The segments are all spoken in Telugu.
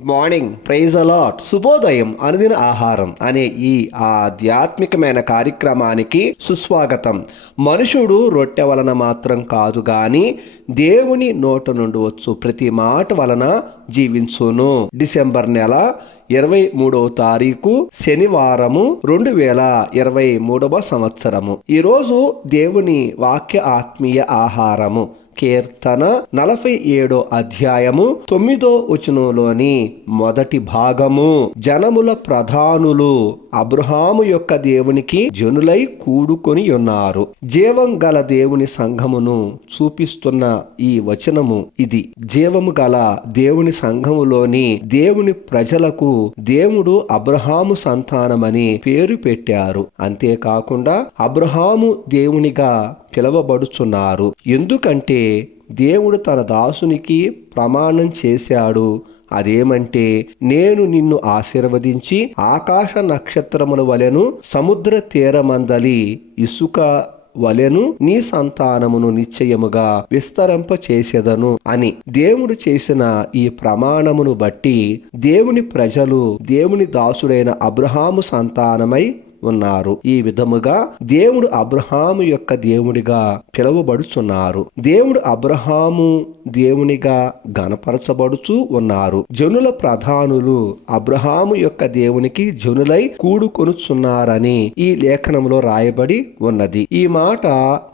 గుడ్ మార్నింగ్ ప్రైజ్ అలాట్ శుభోదయం అనుదిన ఆహారం అనే ఈ ఆధ్యాత్మికమైన కార్యక్రమానికి సుస్వాగతం. మనుషుడు రొట్టె వలన మాత్రం కాదు గాని దేవుని నోట నుండి వచ్చు ప్రతి మాట వలన జీవించును. డిసెంబర్ నెల ఇరవై మూడవ తారీఖు శనివారము రెండు వేల ఇరవై మూడవ సంవత్సరము. ఈరోజు దేవుని వాక్య ఆత్మీయ ఆహారము. కీర్తన నలభై ఏడో అధ్యాయము తొమ్మిదో వచనంలోని మొదటి భాగము. జనముల ప్రధానులు అబ్రహాము యొక్క దేవునికి జనులై కూడుకొని ఉన్నారు. జీవం గల దేవుని సంఘమును చూపిస్తున్న ఈ వచనము ఇది. జీవము గల దేవుని సంఘములోని దేవుని ప్రజలకు దేవుడు అబ్రహాము సంతానమని పేరు పెట్టారు. అంతేకాకుండా అబ్రహాము దేవునిగా పిలవబడుచున్నారు. ఎందుకంటే దేవుడు తన దాసునికి ప్రమాణం చేశాడు. అదేమంటే నేను నిన్ను ఆశీర్వదించి ఆకాశ నక్షత్రముల వలెను సముద్ర తీరమందలి ఇసుక వలెను నీ సంతానమును నిశ్చయముగా విస్తరింప చేసేదను అని దేవుడు చేసిన ఈ ప్రమాణమును బట్టి దేవుని ప్రజలు దేవుని దాసుడైన అబ్రహాము సంతానమై ఉన్నారు. ఈ విధముగా దేవుడు అబ్రహాము యొక్క దేవుడిగా పిలువబడుచున్నారు. దేవుడు అబ్రహాము దేవునిగా గణపరచబడుచు ఉన్నారు. జనుల ప్రధానులు అబ్రహాము యొక్క దేవునికి జనులై కూడుకొనుచున్నారని ఈ లేఖనంలో రాయబడి ఉన్నది. ఈ మాట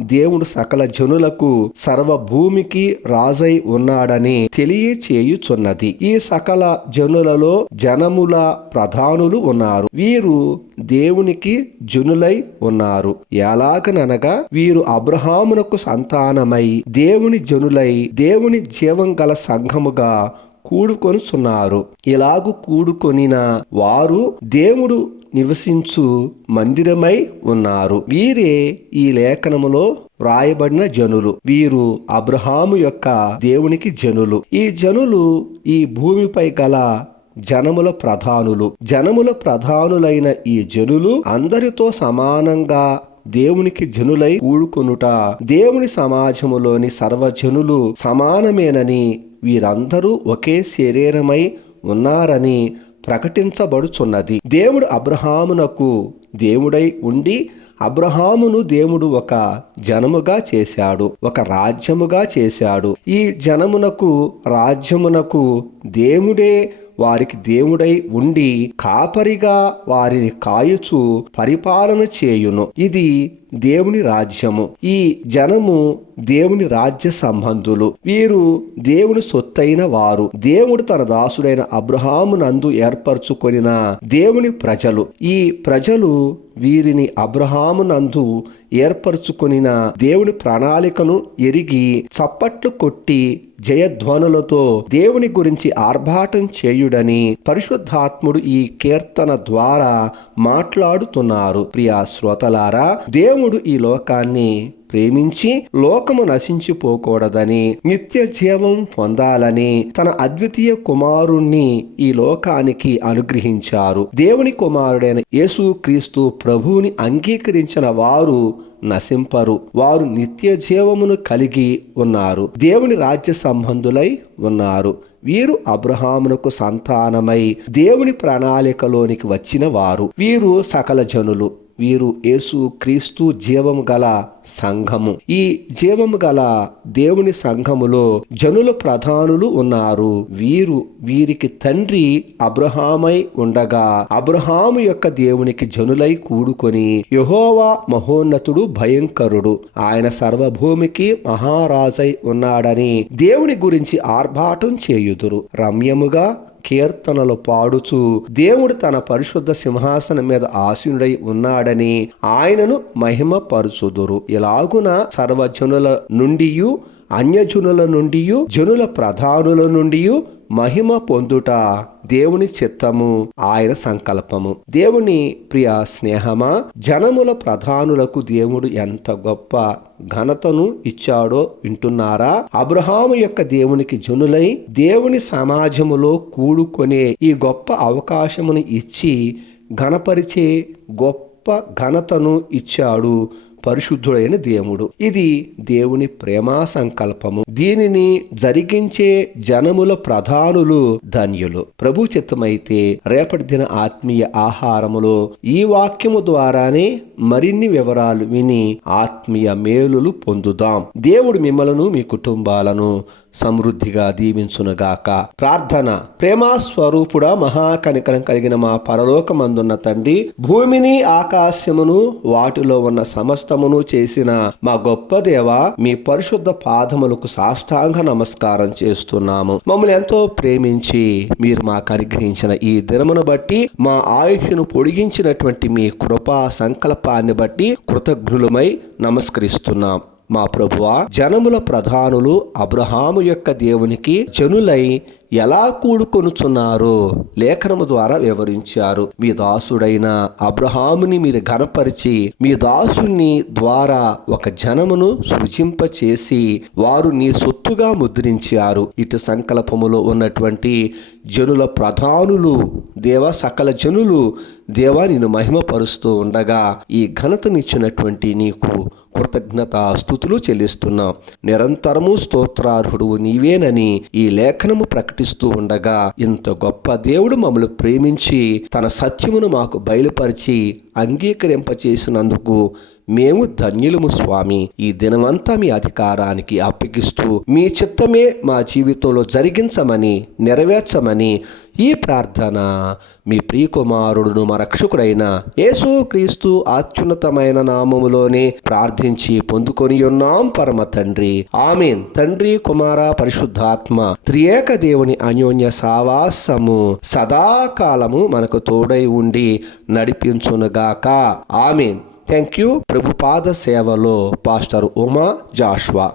దేవుడు సకల జనులకు సర్వభూమికి రాజై ఉన్నాడని తెలియచేయుచున్నది. ఈ సకల జనులలో జనముల ప్రధానులు ఉన్నారు. వీరు దేవుని దేవునికి జనులై ఉన్నారు. ఎలాగననగా వీరు అబ్రహామునకు సంతానమై దేవుని జనులై దేవుని జీవం గల సంఘముగా కూడుకొనుచున్నారు. ఇలాగు కూడుకొనిన వారు దేవుడు నివసించు మందిరమై ఉన్నారు. వీరే ఈ లేఖనములో వ్రాయబడిన జనులు. వీరు అబ్రహాము యొక్క దేవునికి జనులు. ఈ జనులు ఈ భూమిపై గల జనముల ప్రధానులు. జనముల ప్రధానులైన ఈ జనులు అందరితో సమానంగా దేవునికి జనులై కూడుకొనుట దేవుని సమాజములోని సర్వజనులు సమానమేనని వీరందరూ ఒకే శరీరమై ఉన్నారని ప్రకటించబడుచున్నది. దేవుడు అబ్రహామునకు దేవుడై ఉండి అబ్రహామును దేవుడు ఒక జనముగా చేశాడు ఒక రాజ్యముగా చేశాడు. ఈ జనమునకు రాజ్యమునకు దేవుడే వారికి దేవుడై ఉండి కాపరిగా వారిని కాయుచు పరిపాలన చేయును. ఇది దేవుని రాజ్యము. ఈ జనము దేవుని రాజ్య సంబంధులు. వీరు దేవుని సొత్తైన వారు. దేవుడు తన దాసుడైన అబ్రహాము నందు ఏర్పరచుకొనిన దేవుని ప్రజలు. ఈ ప్రజలు వీరిని అబ్రహామునందు ఏర్పరచుకొనిన దేవుని ప్రణాళికను ఎరిగి చప్పట్లు కొట్టి జయధ్వనులతో దేవుని గురించి ఆర్భాటం చేయుడని పరిశుద్ధాత్ముడు ఈ కీర్తన ద్వారా మాట్లాడుతున్నారు. ప్రియా శ్రోతలారా దేవుడు ఈ లోకాన్ని ప్రేమించి లోకము నశించిపోకూడదని నిత్య జీవం పొందాలని తన అద్వితీయ కుమారుణ్ణి ఈ లోకానికి అనుగ్రహించారు. దేవుని కుమారుడైన యేసు క్రీస్తు ప్రభువుని అంగీకరించిన వారు నశింపరు. వారు నిత్య జీవమును కలిగి ఉన్నారు. దేవుని రాజ్య సంబంధులై ఉన్నారు. వీరు అబ్రహామునకు సంతానమై దేవుని ప్రణాళికలోనికి వచ్చిన వారు. వీరు సకల జనులు. వీరు యేసు క్రీస్తు జీవము గల సంఘము. ఈ జీవము గల దేవుని సంఘములో జనుల ప్రధానులు ఉన్నారు. వీరు వీరికి తండ్రి అబ్రహామై ఉండగా అబ్రహాము యొక్క దేవునికి జనులై కూడుకొని యహోవా మహోన్నతుడు భయంకరుడు. ఆయన సర్వభూమికి మహారాజై ఉన్నాడని దేవుని గురించి ఆర్భాటం చేయుదురు. రమ్యముగా కీర్తనలు పాడుచు దేవుడు తన పరిశుద్ధ సింహాసనం మీద ఆసీనుడై ఉన్నాడని ఆయనను మహిమపరుచుదురు. ఇలాగున సర్వజనుల నుండి అన్యజనుల నుండి జనుల ప్రధానుల నుండి మహిమ పొందుట దేవుని చిత్తము ఆయన సంకల్పము. దేవుని ప్రియ స్నేహమా జనముల ప్రధానులకు దేవుడు ఎంత గొప్ప ఘనతను ఇచ్చాడో వింటున్నారా? అబ్రహాము యొక్క దేవునికి జనులై దేవుని సమాజములో కూడుకొనే ఈ గొప్ప అవకాశమును ఇచ్చి ఘనపరిచే గొప్ప ఘనతను ఇచ్చాడు. పరిశుద్ధుడైన దేవుడు. ఇది దేవుని ప్రేమా సంకల్పము. దీనిని జరిగించే జనముల ప్రధానులు ధన్యులు. ప్రభు చిత్తమైతే రేపటి దిన ఆత్మీయ ఆహారములో ఈ వాక్యము ద్వారానే మరిన్ని వివరాలు విని ఆత్మీయ మేలులు పొందుదాం. దేవుడు మిమ్మలను మీ కుటుంబాలను సమృద్ధిగా దీవించునుగాక. ప్రార్థన. ప్రేమాస్వరూపుడ మహాకనికరం కలిగిన మా పరలోకమందున్న తండ్రి భూమిని ఆకాశమును వాటిలో ఉన్న సమస్తమును చేసిన మా గొప్ప దేవ మీ పరిశుద్ధ పాదములకు సాష్టాంగ నమస్కారం చేస్తున్నాము. మమ్మల్ని ఎంతో ప్రేమించి మీరు మాకు అనుగ్రహించిన ఈ దినమును బట్టి మా ఆయుష్ను పొడిగించినటువంటి మీ కృపా సంకల్పాన్ని బట్టి కృతజ్ఞులమై నమస్కరిస్తున్నాం. మా ప్రభువా జనముల ప్రధానులు అబ్రహాము యొక్క దేవునికి జనులై ఎలా కూడుకొనుచున్నారో? లేఖనము ద్వారా వివరించారు. మీ దాసుడైన అబ్రహాముని మీరు ఘనపరిచి మీ దాసుని ద్వారా ఒక జనమును సృజింపచేసి వారు నీ సొత్తుగా ముద్రించారు. ఇటు సంకల్పములో ఉన్నటువంటి జనుల ప్రధానులు దేవ సకల జనులు దేవా నిన్ను మహిమపరుస్తూ ఉండగా ఈ ఘనతనిచ్చినటువంటి నీకు కృతజ్ఞత స్థుతులు చెల్లిస్తున్నాం. నిరంతరము స్తోత్రార్హుడు నీవేనని ఈ లేఖనము ప్రకటిస్తూ ఉండగా ఇంత గొప్ప దేవుడు మమ్మల్ని ప్రేమించి తన సత్యమును మాకు బయలుపరిచి అంగీకరింపచేసినందుకు మేము ధన్యులము స్వామి. ఈ దినమంతా మీ అధికారానికి అప్పగిస్తూ మీ చిత్తమే మా జీవితంలో జరిగించమని నెరవేర్చమని ఈ ప్రార్థన మీ ప్రియకుమారుడును మా రక్షకుడైన యేసు క్రీస్తు అత్యున్నతమైన నామములోనే ప్రార్థించి పొందుకొని ఉన్నాం పరమ తండ్రి. ఆమెన్. తండ్రి కుమార పరిశుద్ధాత్మ త్రియేక దేవుని అన్యోన్య సావాసము సదాకాలము మనకు తోడై ఉండి నడిపించునుగాక. ఆమెన్. థ్యాంక్ యూ ప్రభుపాద సేవలో పాస్టర్ ఉమా జాష్వా